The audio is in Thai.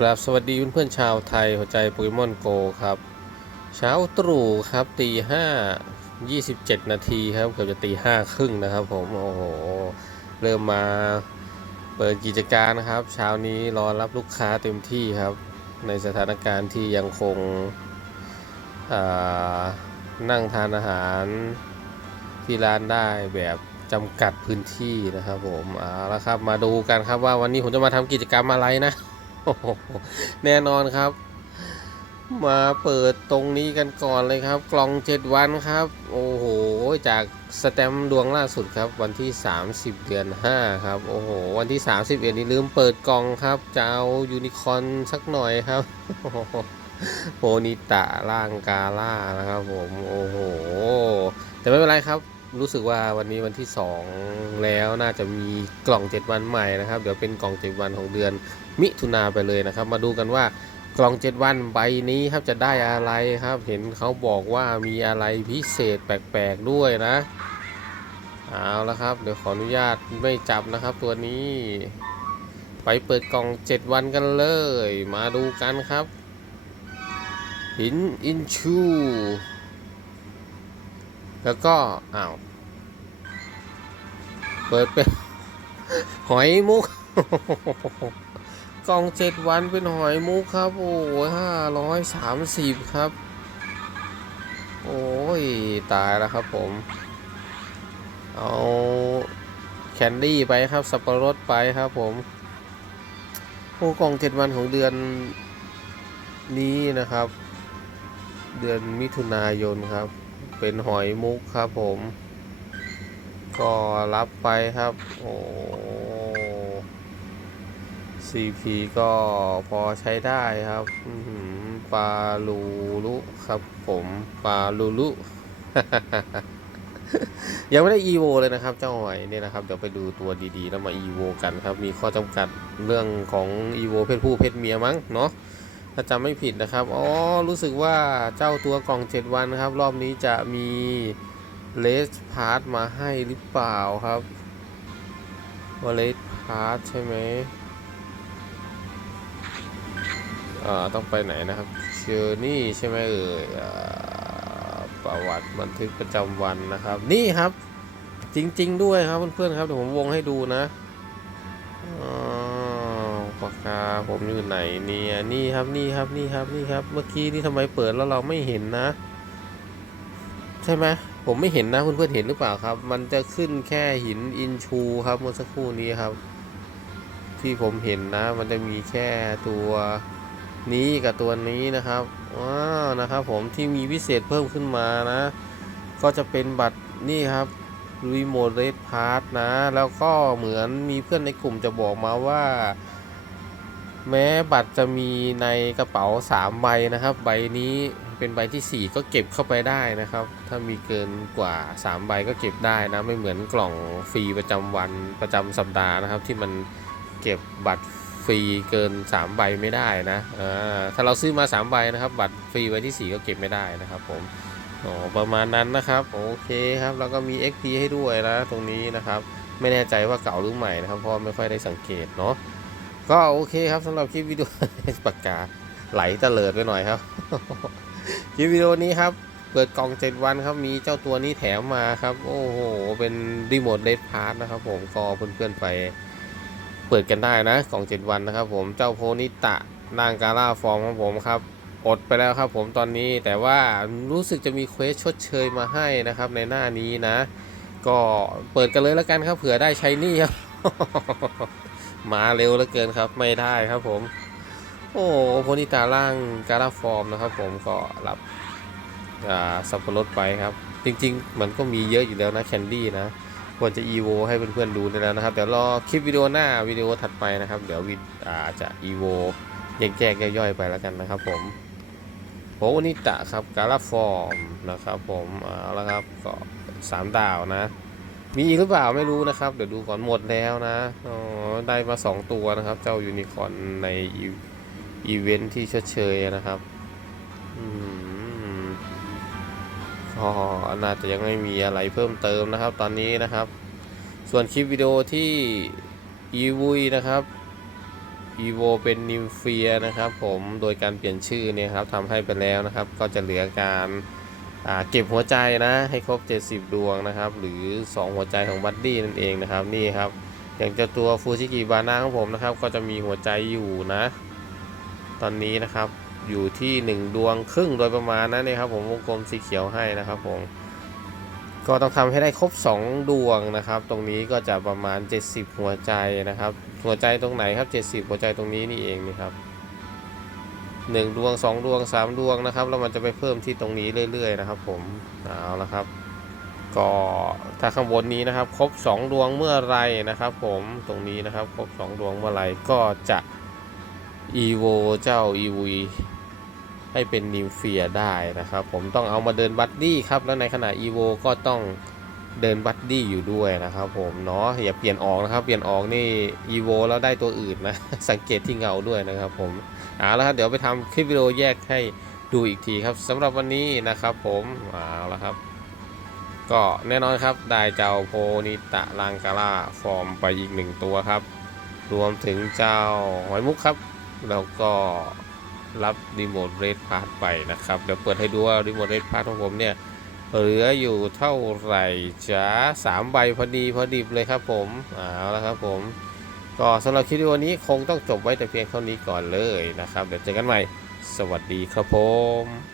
ครับสวัสดีเพื่อนๆชาวไทยหัวใจโปเกมอนโกครับ เช้าตรู่ครับตีห้ายี่สิบเจ็ดนาทีครับเกือบจะตีห้าครึ่งนะครับผม โอ้โห เริ่มมาเปิดกิจการนะครับ เช้านี้รอรับลูกค้าเต็มที่ครับ ในสถานการณ์ที่ยังคงนั่งทานอาหารที่ร้านได้แบบจำกัดพื้นที่นะครับผมเอาละครับมาดูกันครับว่าวันนี้ผมจะมาทำกิจกรรมอะไรนะ แน่นอนครับ มาเปิดตรงนี้กันก่อนเลยครับ กล่อง 7 วันครับ โอ้โห จากสแตมดวงล่าสุดครับ วันที่ 30 เดือน 5 ครับ โอ้โห วันที่ 31 นี่ลืมเปิดกล่องครับ จะเอายูนิคอร์นสักหน่อยครับโพนิตะร่างกาล่านะครับผม โอ้โห แต่ไม่เป็นไรครับ รู้สึกว่าวันนี้วันที่ 2 แล้วน่าจะมีกล่อง 7 วันใหม่นะครับ เดี๋ยวเป็นกล่อง 7 วันของเดือนมิถุนาไปเลยนะครับ มาดูกันว่ากล่อง 7 วันใบนี้ครับจะได้อะไรครับ เห็นเขาบอกว่ามีอะไรพิเศษแปลกๆด้วยนะเอาละครับ เดี๋ยวขออนุญาตไม่จับนะครับตัวนี้ ไปเปิดกล่อง 7 วันกันเลย มาดูกันครับหินอินชู แล้วก็อ้าวเปิดเป็นหอยมุกกล่องเจ็ดวันเป็นหอยมุกครับ โอ้ห้าร้อยสามสิบครับ โอ้ย ตายแล้วครับผม เอาแคนดี้ไปครับ สับปะรดไปครับผมโอ้กล่องเจ็ดวันของเดือนนี้นะครับ เดือนมิถุนายนครับ เป็นหอยมุกครับผม ก็รับไปครับ โอ้ CP ก็พอใช้ได้ครับปลาลูลุครับผมปลาลูลุยังไม่ได้ EVO เลยนะครับ เจ้าหอยเนี่ยนะครับ เดี๋ยวไปดูตัวดีๆ แล้วมา EVO กันครับ มีข้อจำกัดเรื่องของ EVO เพศผู้เพศเมียมั้งเนาะ ถ้าจำไม่ผิดนะครับ อ๋อ รู้สึกว่าเจ้าตัวกล่อง 7 วันนะครับ รอบนี้จะมีเลสพาร์ทมาให้หรือเปล่าครับว่าเลสพาร์ทใช่ไหมอ่าต้องไปไหนนะครับเชอร์นี่ใช่ไหมเอ่ยอ่าประวัติบันทึกประจำวันนะครับ นี่ครับ จริง ๆ ด้วยครับเพื่อนๆครับเดี๋ยวผมวงให้ดูนะอ้า ปากกาผมอยู่ไหนเนี่ยนี่ครับนี่ครับนี่ครับนี่ครับ เมื่อกี้นี่ทำไมเปิดแล้วเราไม่เห็นนะ ใช่ไหมผมไม่เห็นนะเพื่อนๆเห็นหรือเปล่าครับ มันจะขึ้นแค่หินอินชูครับเมื่อสักครู่นี้ครับ ที่ผมเห็นนะ มันจะมีแค่ตัวนี้กับตัวนี้นะครับว้าวนะครับ ผมที่มีพิเศษเพิ่มขึ้นมานะ ก็จะเป็นบัตรนี่ครับรีโมทเรดพาร์ทนะ แล้วก็เหมือนมีเพื่อนในกลุ่มจะบอกมาว่า แม้บัตรจะมีในกระเป๋า 3 ใบนะครับ ใบนี้เป็นใบที่ 4 ก็เก็บเข้าไปได้นะครับ ถ้ามีเกินกว่า 3 ใบก็เก็บได้นะ ไม่เหมือนกล่องฟรีประจำวันประจำสัปดาห์นะครับ ที่มันเก็บบัตรฟรีเกิน 3 ใบไม่ได้นะอ่าถ้าเราซื้อมา 3 ใบนะครับ บัตรฟรีใบที่ 4 ก็เก็บไม่ได้นะครับผมอ๋อประมาณนั้นนะครับ โอเคครับ แล้วก็มี XP ให้ด้วยนะ ตรงนี้นะครับ ไม่แน่ใจว่าเก่าหรือใหม่นะครับ เพราะไม่ค่อยได้สังเกตเนาะ ก็โอเคครับสำหรับคลิปวิดีโอปากกาไหลเตลิดไปหน่อยครับ คลิปวิดีโอนี้ครับ เปิดกล่อง7วันครับมีเจ้าตัวนี้แถมมาครับ โอ้โห เป็นรีโมทเลดพาร์ทนะครับ ผมก็เพื่อนๆไปเปิดกันได้นะกล่อง7วันนะครับ ผมเจ้าโพนิตะนางกาล่าฟอร์มของผมครับอดไปแล้วครับผมตอนนี้แต่ว่ารู้สึกจะมีเควสชดเชยมาให้นะครับในหน้านี้นะ ก็เปิดกันเลยแล้วกันครับเผื่อได้ใช้นี่ครับ มาเร็วเหลือเกินครับ ไม่ได้ครับผม โอ้โพนิตาล่างกาล่าฟอร์มนะครับ ผมก็รับอ่าสับปะรดไปครับ จริงๆ มันก็มีเยอะอยู่แล้วนะแคนดี้นะควรจะ EVO ให้เพื่อนๆดูได้แล้วนะครับ เดี๋ยวรอคลิปวิดีโอหน้าวิดีโอถัดไปนะครับ เดี๋ยววิดอาจะ EVO แยกๆย่อยๆไปแล้วกันนะครับ ผมโหนิตะครับกาลาฟอร์มนะครับ ผมเอาละครับก็สามดาวนะ มีอีกหรือเปล่าไม่รู้นะครับ เดี๋ยวดูก่อนหมดแล้วนะอ๋อได้มา 2 ตัวนะครับ เจ้ายูนิคอร์นในอีเวนท์ที่ชดเชยนะครับอืมก็น่าจะยังไม่มีอะไรเพิ่มเติมนะครับ ตอนนี้นะครับ ส่วนคลิปวิดีโอที่อีวุยนะครับอีโวเป็นนิมเฟียนะครับ ผมโดยการเปลี่ยนชื่อเนี่ยครับทำให้ไปแล้วนะครับ ก็จะเหลือการ เก็บหัวใจนะ ให้ครบ 70 ดวงนะครับ หรือ 2 หัวใจของบัดดี้นั่นเองนะครับนี่ครับ อย่างเจ้าตัวฟูจิกิบานาของผมนะครับ ก็จะมีหัวใจอยู่นะ ตอนนี้นะครับอยู่ที่ 1 ดวงครึ่งโดยประมาณนะนี่ครับผมวงกลมสีเขียวให้นะครับผมก็ต้องทำให้ได้ครบ 2 ดวงนะครับ ตรงนี้ก็จะประมาณ 70 หัวใจนะครับ หัวใจตรงไหนครับ 70 หัวใจตรงนี้นี่เองนี่ครับ 1 ดวง 2 ดวง 3 ดวงนะครับแล้วมันจะไปเพิ่มที่ตรงนี้เรื่อยๆนะครับ ผมเอาละครับ ก็ถ้าข้างบนนี้นะครับ ครบ 2 ดวงเมื่อไรนะครับ ผมตรงนี้นะครับ ครบ 2 ดวงเมื่อไรก็จะอีโวเจ้าอีวีให้เป็นนิมเฟียได้นะครับ ผมต้องเอามาเดินบัดดี้ครับแล้วในขณะอีโวก็ต้อง เดินบัดดี้อยู่ด้วยนะครับผมเนาะอย่าเปลี่ยนออกนะครับ เปลี่ยนออกนี่อีโวแล้วได้ตัวอื่นนะ สังเกตที่เงาด้วยนะครับผมเอาละครับเดี๋ยวไปทำคลิปวิดีโอแยกให้ดูอีกทีครับสำหรับวันนี้นะครับผมเอาละครับ ก็แน่นอนครับได้เจ้าโพนิตะลังกาล่าฟอร์มไปอีกหนึ่งตัวครับ รวมถึงเจ้าหอยมุกครับ แล้วก็รับรีโมทเรดพาร์ทไปนะครับ เดี๋ยวเปิดให้ดูว่ารีโมทเรดพาร์ทของผมเนี่ย เหลืออยู่เท่าไหร่จ้าสามใบพอดีพอดิบเลยครับผมเอาละครับผม ก็สำหรับคลิปวันนี้คงต้องจบไว้แต่เพียงเท่านี้ก่อนเลยนะครับ เดี๋ยวเจอกันใหม่ สวัสดีครับผม